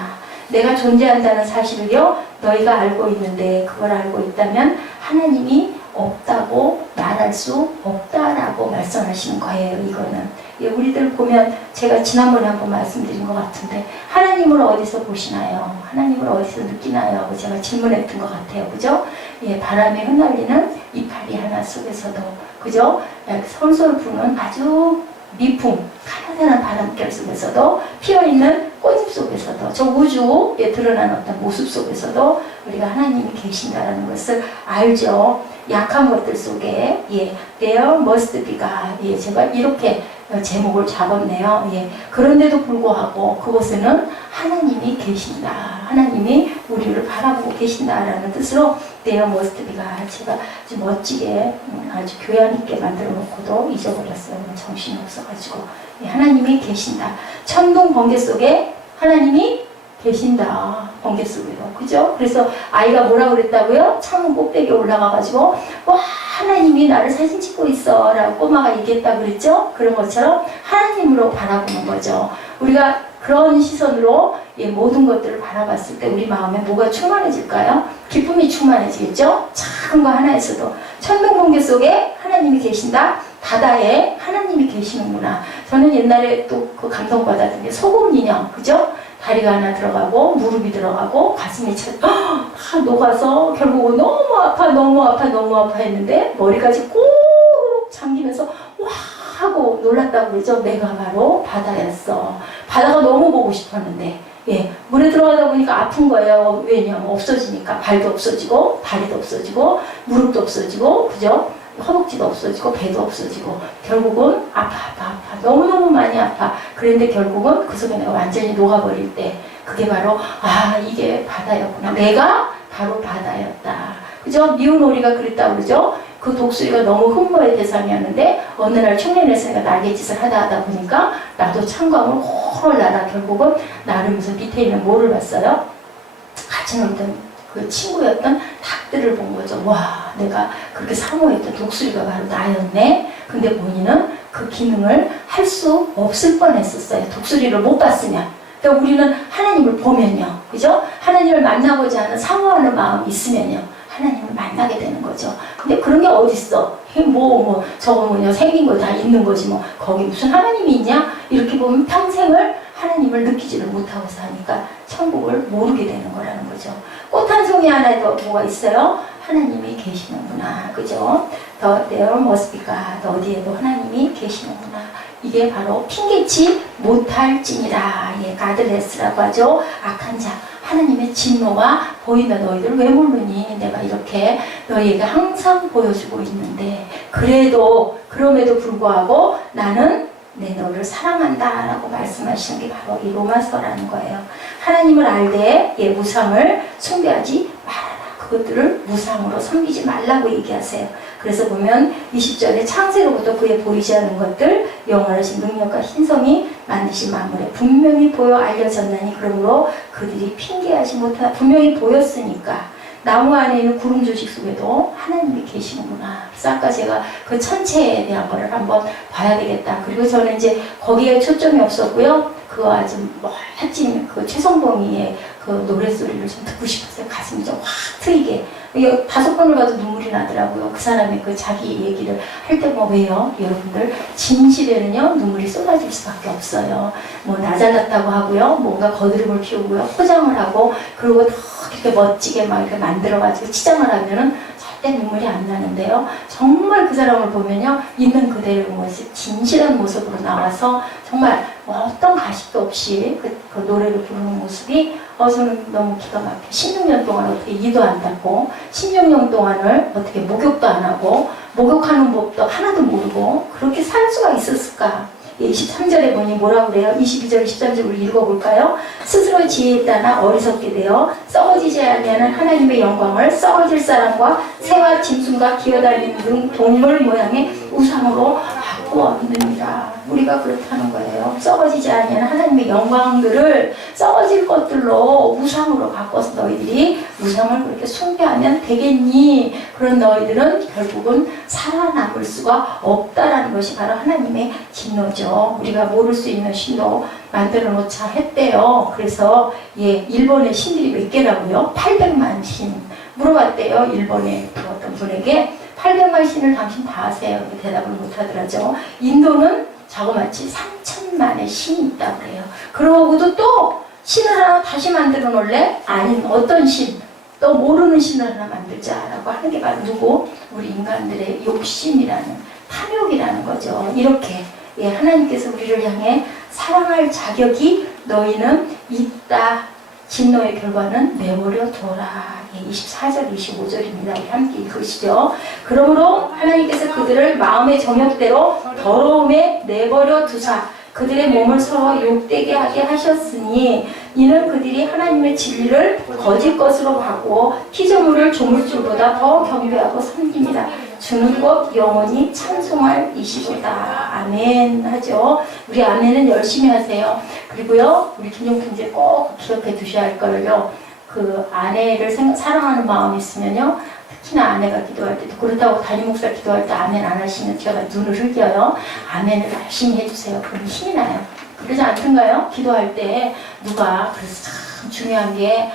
내가 존재한다는 사실을요 너희가 알고 있는데 그걸 알고 있다면 하나님이 없다고 말할 수 없다라고 말씀하시는 거예요. 이거는 우리들 보면 제가 지난번에 한번 말씀드린 것 같은데 하나님을 어디서 보시나요? 하나님을 어디서 느끼나요? 제가 질문했던 것 같아요. 그죠? 예, 바람에 흩날리는 이파리 하나 속에서도 그죠? 솔솔 부는 아주 미풍, 가난한 바람결 속에서도 피어있는 꽃잎 속에서도 저 우주에 드러난 어떤 모습 속에서도 우리가 하나님이 계신다는 것을 알죠. 약한 것들 속에 there must be God. 제가 이렇게 제목을 잡았네요. 그런데도 불구하고 그곳에는 하나님이 계신다. 하나님이 우리를 바라보고 계신다라는 뜻으로 there must be God. 제가 아주 멋지게 아주 교양 있게 만들어 놓고도 잊어버렸어요. 정신이 없어가지고. 하나님이 계신다. 천둥 번개 속에 하나님이 계신다. 번개 속에도. 그죠? 그래서 아이가 뭐라고 그랬다고요? 창문 꼭대기에 올라가가지고 와 하나님이 나를 사진 찍고 있어 라고 꼬마가 얘기했다고 그랬죠? 그런 것처럼 하나님으로 바라보는 거죠. 우리가 그런 시선으로 모든 것들을 바라봤을 때 우리 마음에 뭐가 충만해질까요? 기쁨이 충만해지겠죠? 작은 거 하나에서도. 천둥 번개 속에 하나님이 계신다. 바다에 하나님이 계시는구나. 저는 옛날에 또 그 감동받았던 게 소금 인형, 그죠? 다리가 하나 들어가고 무릎이 들어가고 가슴이 녹아서 결국은 너무 아파 했는데 머리까지 꼭 잠기면서 와 하고 놀랐다고 그러죠. 내가 바로 바다였어. 바다가 너무 보고 싶었는데 물에 들어가다 보니까 아픈 거예요. 왜냐면 없어지니까 발도 없어지고 다리도 없어지고 무릎도 없어지고 그죠? 허벅지도 없어지고 배도 없어지고 결국은 아파 너무너무 많이 아파. 그런데 결국은 그 속에 내가 완전히 녹아버릴 때 그게 바로 이게 바다였구나. 내가 바로 바다였다. 그죠? 미운 오리가 그랬다고 그러죠? 그 독수리가 너무 흠모의 대상이었는데 어느 날 흉내내서 날갯짓을 하다 보니까 나도 창광을 홀 날아 결국은 나르면서 밑에 있는 뭐를 봤어요? 같이 놀던 그 친구였던 닭들을 본 거죠. 와, 내가 그렇게 사모했던 독수리가 바로 나였네. 근데 본인은 그 기능을 할 수 없을 뻔했었어요. 독수리를 못 봤으면. 그러니까 우리는 하나님을 보면요, 그죠? 하나님을 만나고자 하는 사모하는 마음이 있으면요, 하나님을 만나게 되는 거죠. 근데 그런 게 어딨어? 저거 생긴 거 다 있는 거지 거기 무슨 하나님이 있냐? 이렇게 보면 평생을 하나님을 느끼지를 못하고 사니까 천국을 모르게 되는 거라는 거죠. 꽃 한 송이 하나에도 뭐가 있어요? 하나님이 계시는구나. 그죠? There must be God. 어디에도 하나님이 계시는구나. 이게 바로 핑계치 못할지니라. 예, 가드레스라고 하죠. 악한 자. 하나님의 진노가 보이면 너희들 왜 모르니? 내가 이렇게 너희에게 항상 보여주고 있는데 그럼에도 불구하고 나는 너를 사랑한다 라고 말씀하시는 게 바로 이 로마서라는 거예요. 하나님을 알되 무상을 숭배하지 말아라. 그것들을 무상으로 섬기지 말라고 얘기하세요. 그래서 보면 20절에 창세로부터 그의 보이지 않은 것들 영원하신 능력과 신성이 만드신 만물에 분명히 보여 알려졌나니 그러므로 그들이 핑계하지 못하다. 분명히 보였으니까 나무 안에 있는 구름 조직 속에도 하나님이 계시는구나. 그래서 아까 제가 그 천체에 대한 거를 한번 봐야 되겠다. 그리고 저는 이제 거기에 초점이 없었고요. 그 아주 멋진 그 최성봉이의 그 노랫소리를 좀 듣고 싶었어요. 가슴이 좀 확 트이게. 5번을 봐도 눈물이 나더라고요. 그 사람의 그 자기 얘기를 할 때 왜요? 여러분들 진실에는요 눈물이 쏟아질 수밖에 없어요. 나 잘났다고 하고요, 뭔가 거드름을 피우고요, 포장을 하고, 그리고 더 이렇게 멋지게 막 이렇게 만들어가지고 치장을 하면은 절대 눈물이 안 나는데요. 정말 그 사람을 보면요 있는 그대로의 모습, 진실한 모습으로 나와서 정말 어떤 가식도 없이 그 노래를 부르는 모습이 저는 너무 기가 막혀. 16년 동안 어떻게 이도 안 닦고 16년 동안을 어떻게 목욕도 안 하고 목욕하는 법도 하나도 모르고 그렇게 살 수가 있었을까? 23절에 보니 뭐라고 그래요? 22절, 23절 우리 읽어볼까요? 스스로 지혜에 따라 어리석게 되어 썩어지지 아니하는 하나님의 영광을 썩어질 사람과 새와 짐승과 기어다니는 등 동물 모양의 우상으로 바꾸었느니라. 우리가 그렇다는 거예요. 썩어지지 아니하는 하나님의 영광들을 썩어질 것들로 우상으로 바꿔서 너희들이 우상을 그렇게 숭배하면 되겠니? 그런 너희들은 결국은 살아남을 수가 없다라는 것이 바로 하나님의 진노죠. 우리가 모를 수 있는 신도 만들어 놓자 했대요. 그래서 일본의 신들이 몇 개라고요? 800만 신. 물어봤대요. 일본의 어떤 분에게 800만 신을 당신 다 아세요? 대답을 못 하더라죠. 인도는 자그마치 3천만의 신이 있다고 그래요. 그러고도 또 신을 하나 다시 만들어 놓을래? 아닌 어떤 신? 또 모르는 신을 하나 만들자라고 하는 게 바로 누구? 우리 인간들의 욕심이라는, 탐욕이라는 거죠. 이렇게 하나님께서 우리를 향해 사랑할 자격이 너희는 있다. 진노의 결과는 내버려 둬라. 24절, 25절입니다. 우리 함께 읽으시죠. 그러므로 하나님께서 그들을 마음의 정욕대로 더러움에 내버려 두사 그들의 몸을 서로 욕되게 하게 하셨으니 이는 그들이 하나님의 진리를 거짓 것으로 하고 피조물을 조물주보다 더 경배하고 섬깁니다. 주는 것 영원히 찬송할 이시로다. 아멘 하죠. 우리 아멘은 열심히 하세요. 그리고요 우리 김용품제 꼭 기억해 두셔야 할 거를요, 그 아내를 사랑하는 마음이 있으면요, 특히나 아내가 기도할 때도, 그렇다고 담임 목사 기도할 때 아멘 안 하시면 제가 눈을 흘겨요. 아멘을 열심히 해주세요. 그럼 힘이 나요. 그러지 않던가요? 기도할 때 누가, 그래서 참 중요한 게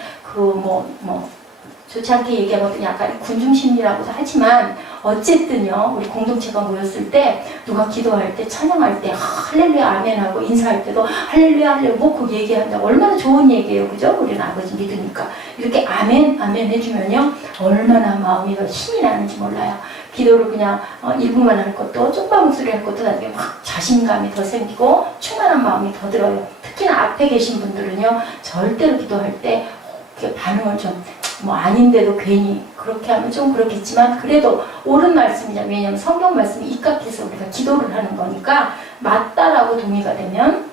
좋지 않게 얘기하면 약간 군중심리라고도 하지만 어쨌든요, 우리 공동체가 모였을 때 누가 기도할 때, 찬양할 때 할렐루야 아멘하고 인사할 때도 할렐루야 할렐루야 그 얘기한다고 얼마나 좋은 얘기예요. 그죠? 우리는 아버지 믿으니까 이렇게 아멘 아멘 해주면요 얼마나 마음이 더 힘이 나는지 몰라요. 기도를 그냥 1분만 할 것도, 쪽방 목소리 할 것도 나중에 막 자신감이 더 생기고 충만한 마음이 더 들어요. 특히나 앞에 계신 분들은요 절대로 기도할 때 이렇게 반응을 좀 아닌데도 괜히 그렇게 하면 좀 그렇겠지만 그래도 옳은 말씀이냐. 왜냐하면 성경 말씀이 입각해서 우리가 기도를 하는 거니까 맞다라고 동의가 되면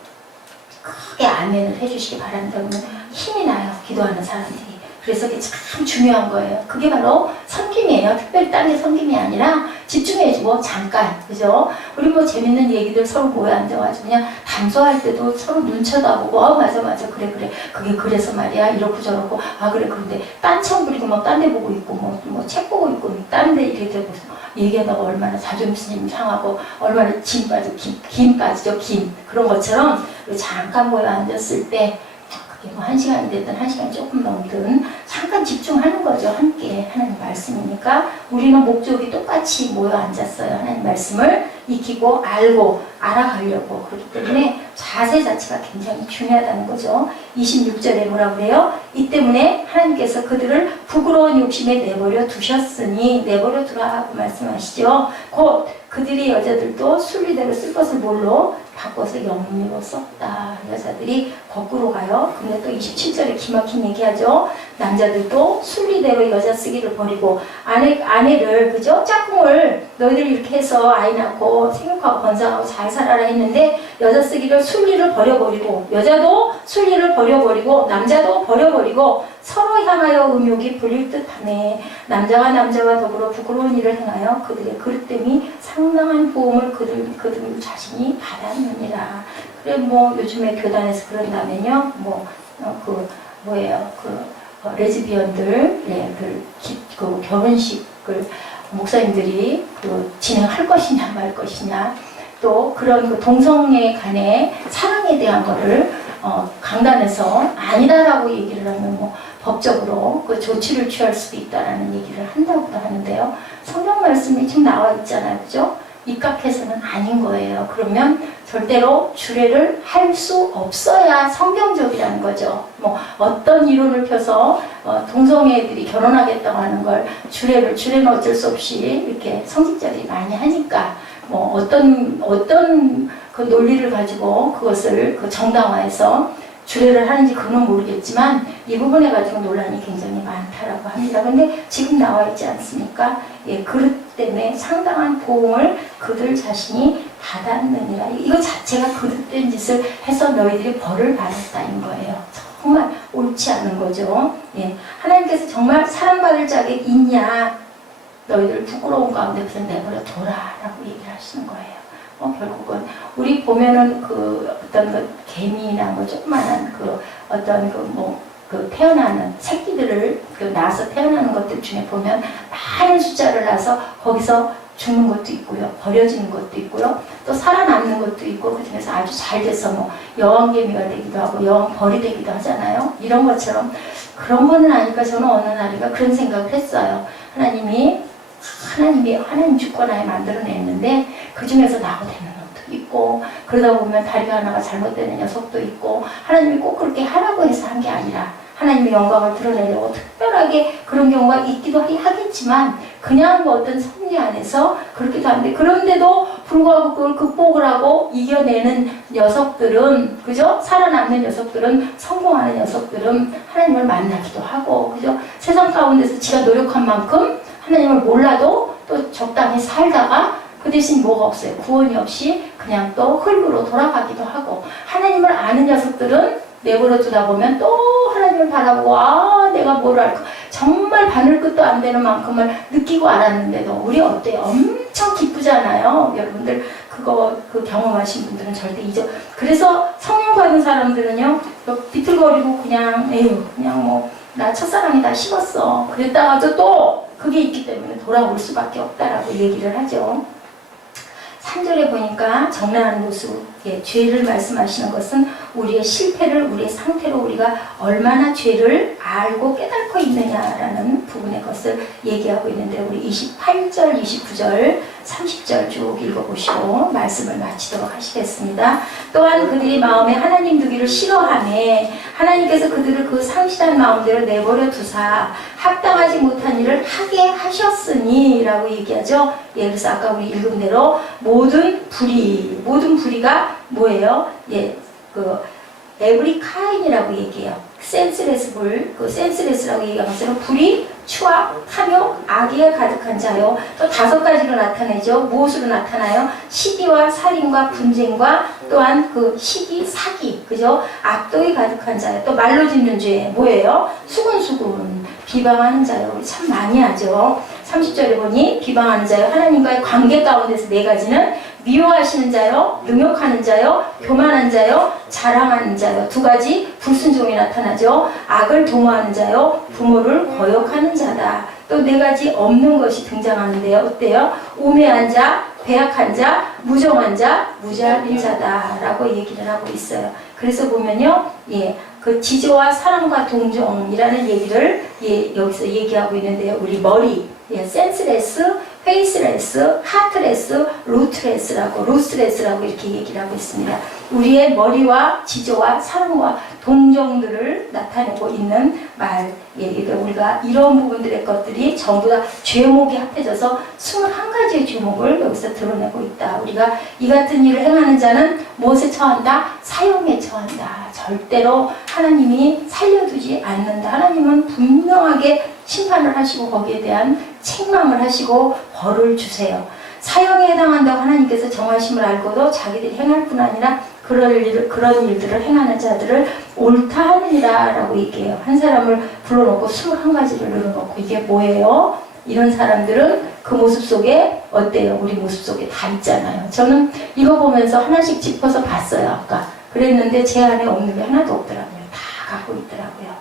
크게 아멘을 해주시기 바랍니다. 그러면 힘이 나요. 기도하는 사람들이. 그래서 그게 참 중요한 거예요. 그게 바로 섬김이에요. 특별히 딴 게 섬김이 아니라 집중해주고 잠깐, 그죠? 우리 재밌는 얘기들 서로 모여 앉아가지고 그냥 담소할 때도 서로 눈 쳐다보고 맞아 그래 그게 그래서 말이야 이렇고 저렇고 그래 그런데 딴청 부리고 딴 데 보고 있고 책 보고 있고 딴 데 이렇게 되고 얘기하다가 얼마나 자존심 상하고 얼마나 김 빠지죠. 그런 것처럼 잠깐 모여 앉았을 때 1시간이 됐든 1시간 조금 넘든 잠깐 집중하는 거죠. 함께 하나님 말씀이니까 우리는 목적이 똑같이 모여 앉았어요. 하나님 말씀을 익히고 알고 알아가려고. 그렇기 때문에 자세 자체가 굉장히 중요하다는 거죠. 26절에 뭐라고 그래요? 이 때문에 하나님께서 그들을 부끄러운 욕심에 내버려 두셨으니, 내버려 두라고 말씀하시죠. 곧 그들이 여자들도 순리대로 쓸 것을 뭘로 바꿔서 영리로 썼다. 여자들이 거꾸로 가요. 근데 또 27절에 기막힌 얘기하죠. 남자들도 순리대로 여자 쓰기를 버리고 아내를 그죠? 짝꿍을 너희들 이렇게 해서 아이 낳고 생육하고 번성하고 잘 살아라 했는데 여자 쓰기를 순리를 버려버리고, 여자도 순리를 버려버리고 남자도 버려버리고 서로 향하여 음욕이 불릴 듯하네. 남자가 남자와 더불어 부끄러운 일을 행하여 그들의 그릇됨이 상당한 보험을 그들 자신이 받았느니라. 그래 뭐 요즘에 교단에서 그런다면요, 레즈비언들, 예, 그 결혼식을 목사님들이 진행할 것이냐 말 것이냐, 또 그런 그 동성애 간의 사랑에 대한 거를 강단에서 아니다라고 얘기를 하면 뭐 법적으로 그 조치를 취할 수도 있다라는 얘기를 한다고도 하는데요. 성경 말씀이 지금 나와 있잖아요, 그죠? 입각해서는 아닌 거예요. 그러면 절대로 주례를 할 수 없어야 성경적이라는 거죠. 뭐 어떤 이론을 펴서 동성애들이 결혼하겠다고 하는 걸 주례는 어쩔 수 없이 이렇게 성직자들이 많이 하니까 뭐 어떤 그 논리를 가지고 그것을 그 정당화해서 주례를 하는지 그건 모르겠지만 이 부분에 가지고 논란이 굉장히 많다라고 합니다. 근데 지금 나와 있지 않습니까? 예, 그릇 때문에 상당한 보응을 그들 자신이 받았느니라. 이거 자체가 그릇된 짓을 해서 너희들이 벌을 받았다는 거예요. 정말 옳지 않은 거죠. 예, 하나님께서 정말 사랑받을 자격이 있냐? 너희들 부끄러운 가운데 그냥 내버려 둬라라고 얘기를 하시는 거예요. 결국은 우리 보면은 그 어떤 그 개미나 뭐 조그만한 그 어떤 그 태어나는 새끼들을 낳아서 태어나는 것들 중에 보면 많은 숫자를 낳아서 거기서 죽는 것도 있고요, 버려지는 것도 있고요, 또 살아남는 것도 있고, 그 중에서 아주 잘 돼서 뭐 여왕개미가 되기도 하고 여왕벌이 되기도 하잖아요. 이런 것처럼 그런 거는 아니까 저는 어느 날인가 그런 생각을 했어요. 하나님이 하나님 주권하에 만들어냈는데 그 중에서 나고 되는 놈도 있고, 그러다 보면 다리가 하나가 잘못되는 녀석도 있고, 하나님이 꼭 그렇게 하라고 해서 한 게 아니라 하나님의 영광을 드러내려고 특별하게 그런 경우가 있기도 하겠지만 그냥 뭐 어떤 섭리 안에서 그렇기도 한데, 그런데도 불구하고 그걸 극복을 하고 이겨내는 녀석들은, 그죠? 살아남는 녀석들은, 성공하는 녀석들은 하나님을 만나기도 하고, 그죠? 세상 가운데서 지가 노력한 만큼 하나님을 몰라도 또 적당히 살다가 그 대신 뭐가 없어요. 구원이 없이 그냥 또 흙으로 돌아가기도 하고, 하나님을 아는 녀석들은 내버려 두다 보면 또 하나님을 바라보고 내가 뭘 알까, 정말 바늘끝도 안 되는 만큼을 느끼고 알았는데도 우리 어때요? 엄청 기쁘잖아요. 여러분들 그 경험하신 분들은 절대 그래서 성령 받은 사람들은요, 비틀거리고 그냥 뭐 나 첫사랑이 다 식었어 그랬다가도 또 그게 있기 때문에 돌아올 수밖에 없다라고 얘기를 하죠. 3절에 보니까 정나는 모습, 죄를 말씀하시는 것은 우리의 실패를, 우리의 상태로 우리가 얼마나 죄를 알고 깨닫고 있느냐라는 부분의 것을 얘기하고 있는데, 우리 28절, 29절, 30절 쭉 읽어보시고 말씀을 마치도록 하시겠습니다. 또한 그들이 마음에 하나님 두기를 싫어하네, 하나님께서 그들을 그 상실한 마음대로 내버려 두사 합당하지 못한 일을 하게 하셨으니 라고 얘기하죠. 그래서 아까 우리 읽은 대로 모든 불의가 뭐예요? every kind이라고 얘기해요. 센스레스 센스레스라고 얘기하는 것은 불의, 추악, 탐욕, 악에 가득한 자요. 또 5가지로 나타내죠. 무엇으로 나타나요? 시기와 살인과 분쟁과 또한 그 시기, 사기, 그죠? 악독이 가득한 자요. 또 말로 짓는 죄, 뭐예요? 수군수군, 비방하는 자요. 우리 참 많이 하죠. 30절에 보니 비방하는 자요, 하나님과의 관계 가운데서 4가지는 미워하시는 자요, 능욕하는 자요, 교만한 자요, 자랑하는 자요. 2가지 불순종이 나타나죠. 악을 도모하는 자요, 부모를 거역하는 자다. 또 4가지 없는 것이 등장하는데요. 어때요? 우매한 자, 배약한 자, 무정한 자, 무자비한 자다라고 얘기를 하고 있어요. 그래서 보면요, 예, 그 지조와 사랑과 동정이라는 얘기를 여기서 얘기하고 있는데요. 우리 머리, 센스레스, 페이스레스, 하트레스, 루스레스라고 이렇게 얘기를 하고 있습니다. 우리의 머리와 지조와 사랑과 동정들을 나타내고 있는 말. 그러니까 우리가 이런 부분들의 것들이 전부 다 죄목이 합해져서 21가지의 죄목을 여기서 드러내고 있다. 우리가 이 같은 일을 행하는 자는 무엇에 처한다? 사형에 처한다. 절대로 하나님이 살려두지 않는다. 하나님은 분명하게 심판을 하시고 거기에 대한 책망을 하시고 벌을 주세요. 사형에 해당한다고 하나님께서 정하심을 알고도 자기들이 행할 뿐 아니라 그런 일들을 행하는 자들을 옳다 하느니라 라고 얘기해요. 한 사람을 불러놓고 21가지를 늘어놓고 이게 뭐예요? 이런 사람들은 그 모습 속에 어때요? 우리 모습 속에 다 있잖아요. 저는 이거 보면서 하나씩 짚어서 봤어요. 아까 그랬는데 제 안에 없는 게 하나도 없더라고요. 다 갖고 있더라고요.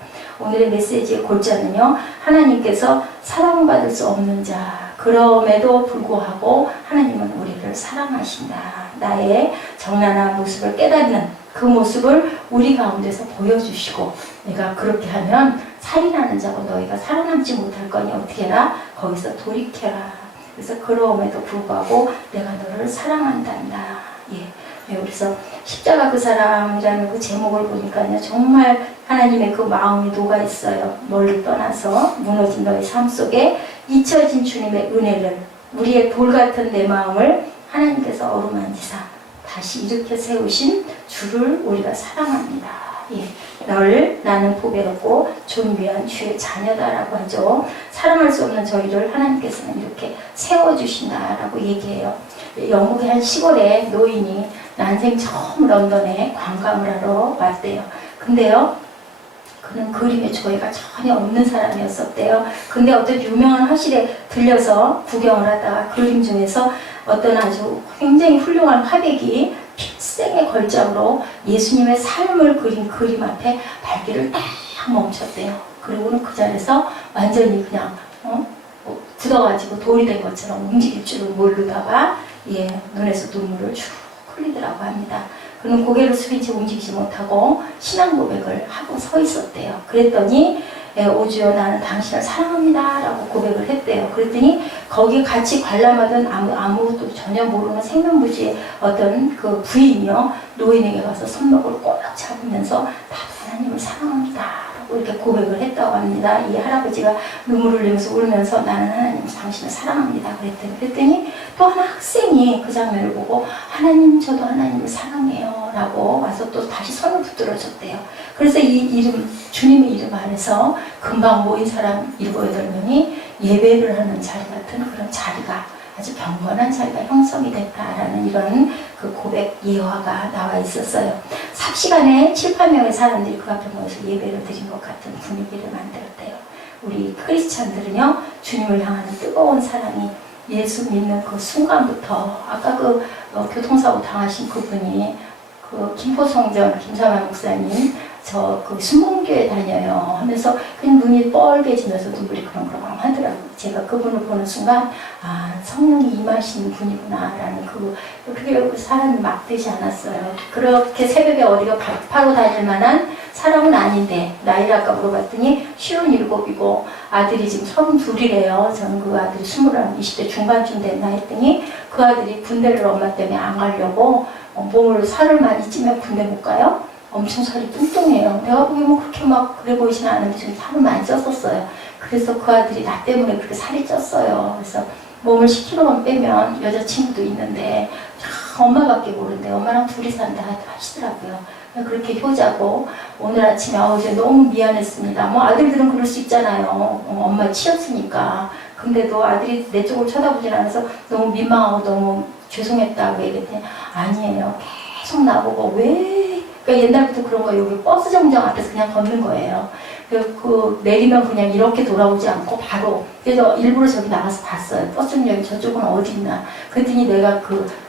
오늘의 메시지의 골자는요, 하나님께서 사랑받을 수 없는 자, 그럼에도 불구하고 하나님은 우리를 사랑하신다. 나의 정란한 모습을 깨닫는 그 모습을 우리 가운데서 보여주시고, 내가 그렇게 하면 살인하는 자고 너희가 살아남지 못할 거니 어떻게 해라? 거기서 돌이켜라. 그래서 그럼에도 불구하고 내가 너를 사랑한단다. 그래서 십자가 그 사람이라는 그 제목을 보니까요, 정말 하나님의 그 마음이 녹아 있어요. 멀리 떠나서 무너진 너의 삶 속에 잊혀진 주님의 은혜를, 우리의 돌 같은 내 마음을 하나님께서 어루만지사 다시 일으켜 세우신 주를 우리가 사랑합니다. 나는 보배롭고 존귀한 주의 자녀다라고 하죠. 사랑할 수 없는 저희를 하나님께서는 이렇게 세워주신다라고 얘기해요. 영국의 한 시골에 노인이 난생 처음 런던에 관광을 하러 왔대요. 근데요, 그는 그림에 조예가 전혀 없는 사람이었었대요. 근데 어떤 유명한 화실에 들려서 구경을 하다가 그림 중에서 어떤 아주 굉장히 훌륭한 화백이 필생의 걸작으로 예수님의 삶을 그린 그림 앞에 발길을 딱 멈췄대요. 그리고는 그 자리에서 완전히 그냥 굳어가지고 돌이 된 것처럼 움직일 줄을 모르다가 눈에서 눈물을 쭉 흘리더라고 합니다. 그는 고개를 숙인 채 움직이지 못하고 신앙 고백을 하고 서 있었대요. 그랬더니 오주여 나는 당신을 사랑합니다 라고 고백을 했대요. 그랬더니 거기 같이 관람하던 아무것도 전혀 모르는 생명부지의 어떤 그 부인이요, 노인에게 가서 손목을 꼭 잡으면서 나도 하나님을 사랑합니다 라고 이렇게 고백을 했다고 합니다. 이 할아버지가 눈물을 흘리면서 울면서 나는 하나님 당신을 사랑합니다 그랬더니 또 하나 학생이 그 장면을 보고 하나님 저도 하나님을 사랑해요 라고 와서 또 다시 손을 붙들어 줬대요. 그래서 이 이름, 주님의 이름 안에서 금방 모인 사람 7, 8명이 예배를 하는 자리 같은 그런 자리가, 아주 경건한 자리가 형성이 됐다라는 이런 그 고백 예화가 나와 있었어요. 삽시간에 7, 8명의 사람들이 그 앞에 모여서 예배를 드린 것 같은 분위기를 만들었대요. 우리 크리스찬들은요, 주님을 향하는 뜨거운 사랑이 예수 믿는 그 순간부터, 아까 그 교통사고 당하신 그분이 그 김포성전 김사만 목사님 저 그 순복음교회 다녀요 하면서 그냥 눈이 뻘개지면서 눈물이 그렁그렁 하더라고요. 제가 그분을 보는 순간 아, 성령이 임하신 분이구나 라는 그게 사람이 막 되지 않았어요. 그렇게 새벽에 어디가 밥하러 다닐 만한 사람은 아닌데 나이를 아까 물어봤더니 57이고 아들이 지금 32이래요. 저는 그 아들이 20대 중반쯤 됐나 했더니 그 아들이 군대를 엄마 때문에 안 가려고 몸을 살을 많이 찌면 군대 못 가요? 엄청 살이 뚱뚱해요. 내가 보기엔 그렇게 막 그래 보이진 않은데 좀 살을 많이 쪘었어요. 그래서 그 아들이 나 때문에 그렇게 살이 쪘어요. 그래서 몸을 10kg만 빼면 여자친구도 있는데 엄마밖에 모르는데 엄마랑 둘이 산다 하시더라고요. 그렇게 효자고 오늘 아침에 이제 너무 미안했습니다. 뭐 아들들은 그럴 수 있잖아요. 엄마 치였으니까. 근데도 아들이 내 쪽을 쳐다보진 않아서 너무 민망하고 너무 죄송했다고 얘기했더니 아니에요. 계속 나보고 왜 그러니까 옛날부터 그런 거 여기 버스 정장 앞에서 그냥 걷는 거예요. 그 내리면 그냥 이렇게 돌아오지 않고 바로 그래서 일부러 저기 나가서 봤어요. 버스 정장이 저쪽은 어디 있나. 그랬더니 내가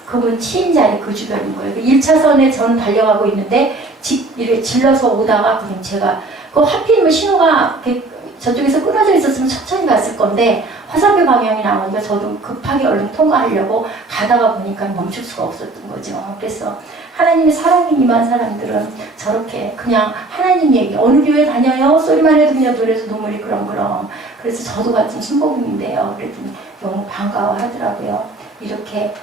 그분 치인 자리 그 주변인 거예요. 1차선에 저는 달려가고 있는데 이렇게 질러서 오다가 그냥 제가 하필이면 신호가 저쪽에서 끊어져 있었으면 천천히 갔을 건데 화살표 방향이 나오니까 저도 급하게 얼른 통과하려고 가다가 보니까 멈출 수가 없었던 거죠. 그래서 하나님의 사랑이 임한 사람들은 저렇게 그냥 하나님 얘기, 어느 교회 다녀요? 소리만 해도 그냥 노래에서 눈물이 그렁그렁. 그래서 저도 같은 순복음인데요. 그랬더니 너무 반가워하더라고요. 이렇게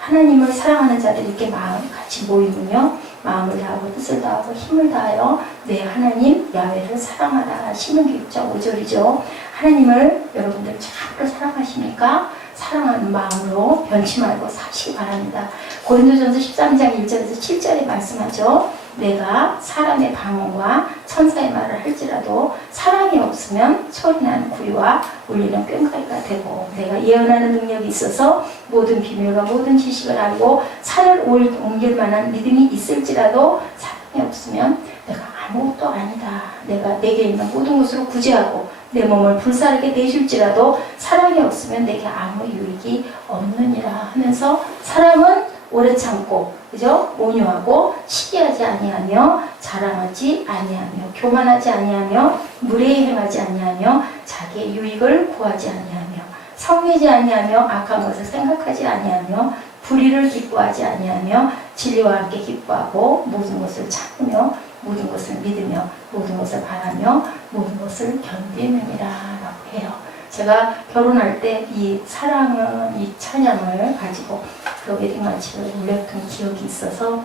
하나님을 사랑하는 자들이 이렇게 마음 같이 모이면요, 마음을 다하고 뜻을 다하고 힘을 다하여 내 하나님 야훼를 사랑하라. 신명기 6장 5절이죠. 하나님을 여러분들 참으로 사랑하십니까? 사랑하는 마음으로 변치 말고 사시기 바랍니다. 고린도전서 13장 1절에서 7절에 말씀하죠. 내가 사람의 방언과 천사의 말을 할지라도 사랑이 없으면 소리나는 구리와 울리는 꽹과리가 되고, 내가 예언하는 능력이 있어서 모든 비밀과 모든 지식을 알고 산을 옮길 만한 믿음이 있을지라도 사랑이 없으면 내가 아무것도 아니다. 내가 내게 있는 모든 것으로 구제하고 내 몸을 불사르게 내줄지라도 사랑이 없으면 내게 아무 유익이 없느니라 하면서, 사랑은 오래 참고, 그죠? 온유하고 시기하지 아니하며 자랑하지 아니하며 교만하지 아니하며 무례히 행하지 아니하며 자기의 유익을 구하지 아니하며 성내지 아니하며 악한 것을 생각하지 아니하며 불의를 기뻐하지 아니하며 진리와 함께 기뻐하고 모든 것을 참으며 모든 것을 믿으며 모든 것을 바라며 모든 것을 견디느니라 라고 해요. 제가 결혼할 때 이 사랑은 이 찬양을 가지고 그 웨딩 마치를 올렸던 기억이 있어서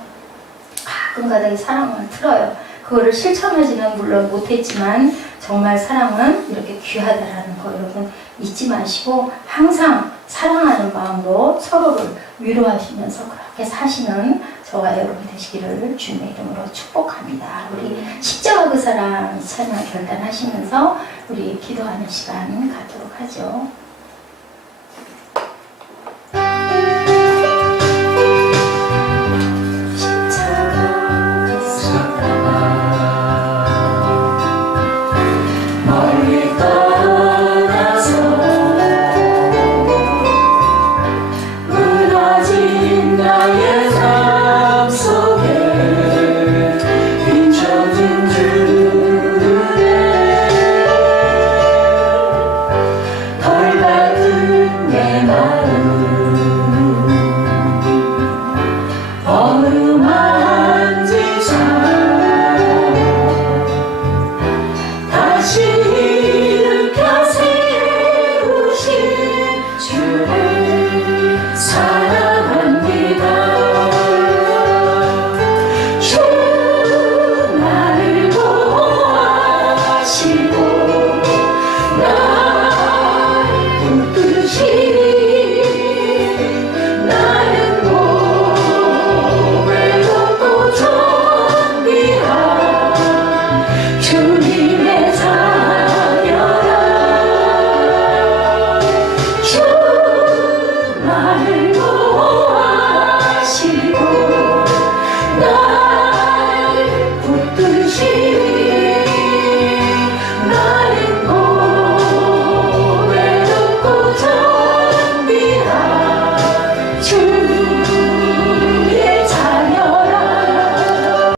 가끔가다 이 사랑을 틀어요. 그거를 실천하지는 물론 못했지만 정말 사랑은 이렇게 귀하다라는 거 여러분 잊지 마시고 항상 사랑하는 마음으로 서로를 위로하시면서 그렇게 사시는 저와 여러분 되시기를 주님의 이름으로 축복합니다. 우리 십자가 그 사랑 찬양 결단하시면서 우리 기도하는 시간 갖도록 하죠.